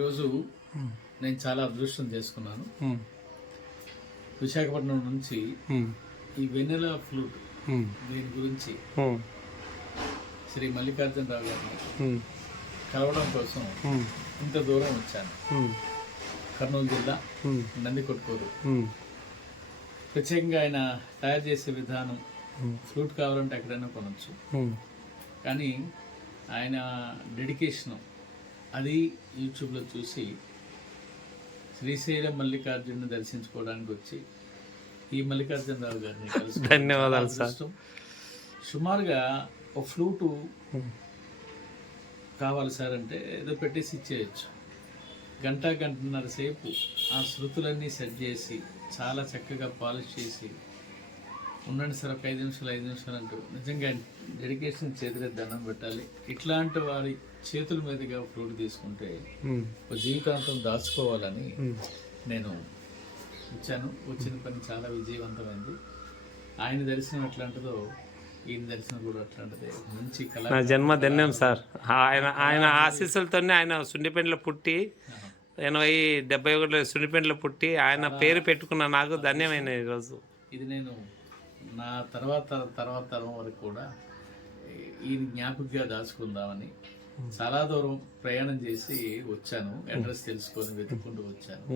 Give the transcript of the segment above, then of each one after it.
ఈరోజు నేను చాలా అదృష్టం చేసుకున్నాను. విశాఖపట్నం నుంచి ఈ వెన్నెల ఫ్లూట్ దీని గురించి శ్రీ మల్లికార్జునరావు గారిని కలవడం కోసం ఇంత దూరం వచ్చాను. కర్నూలు జిల్లా నందికొట్కూరు. ప్రత్యేకంగా ఆయన తయారు చేసే విధానం, ఫ్లూట్ కావాలంటే ఎక్కడైనా కొనవచ్చు, కానీ ఆయన డెడికేషను అది యూట్యూబ్లో చూసి శ్రీశైలం మల్లికార్జును దర్శించుకోవడానికి వచ్చి ఈ మల్లికార్జునరావు గారిని కలిసి ధన్యవాదాలు సార్. సుమారుగా ఒక ఫ్లూటు కావాలి సార్ అంటే ఏదో పెట్టేసి ఇచ్చేయచ్చు. గంటన్నర సేపు ఆ శృతులన్నీ సెట్ చేసి చాలా చక్కగా పాలిష్ చేసి ఉండండి సార్ ఒక 5 నిమిషాలు అంటూ నిజంగా డెడికేషన్ చేతిలో దండం పెట్టాలి. ఇట్లాంటి వారి చేతుల మీదుగా ఫ్రూట్ తీసుకుంటే ఒక జీవితాంతం దాచుకోవాలని నేను వచ్చాను. వచ్చిన పని చాలా విజయవంతమైంది. ఆయన దర్శనం ఎట్లాంటిదో ఈయన దర్శనం కూడా అట్లాంటిదే. మంచి కళ. నా జన్మ ధన్యం సార్. ఆయన ఆశీస్సులతోనే ఆయన సున్నిపెండ్లో పుట్టి 80-71 సున్నిపెండ్లో పుట్టి ఆయన పేరు పెట్టుకున్న నాకు ధన్యమైన ఈరోజు. ఇది నేను నా తర్వాత తరం వరకు కూడా ఈ జ్ఞాపకగా దాచుకుందామని చాలా దూరం ప్రయాణం చేసి వచ్చాను. అడ్రస్ తెలుసుకొని వెతుక్కుంటూ వచ్చాను.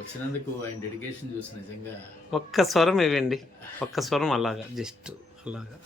వచ్చినందుకు ఆయన డెడికేషన్ చూసి నిజంగా ఒక్క స్వరం ఇవ్వండి, ఒక్క స్వరం అలాగా, జస్ట్ అలాగా.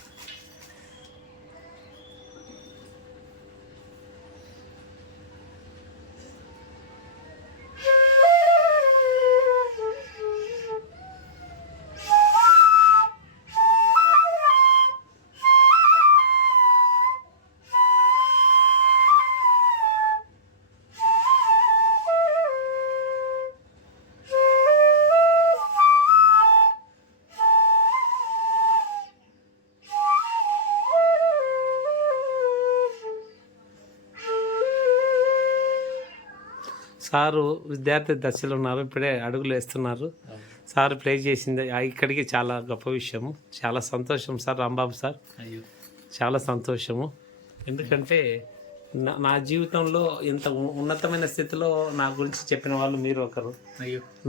సారు విద్యార్థి దశలో ఉన్నారు, ఇప్పుడే అడుగులు వేస్తున్నారు. సార్ ప్లే చేసింది ఇక్కడికి చాలా గొప్ప విషయము. చాలా సంతోషం సార్ రాంబాబు సార్, చాలా సంతోషము. ఎందుకంటే నా జీవితంలో ఇంత ఉన్నతమైన స్థితిలో నా గురించి చెప్పిన వాళ్ళు మీరు ఒకరు.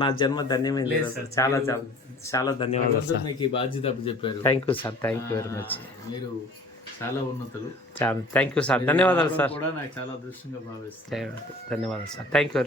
నా జన్మ ధన్యమైంది సార్. చాలా చాలా ధన్యవాదాలు సార్. మీకు బాధ్యత చెప్పారు. Thank you sir, thank you very much. మీరు చాలా ఉన్నతులు. థ్యాంక్ యూ సార్, ధన్యవాదాలు సార్. కూడా నాకు చాలా అదృష్టంగా భావిస్తాను. ధన్యవాదాలు సార్, థ్యాంక్ యూ.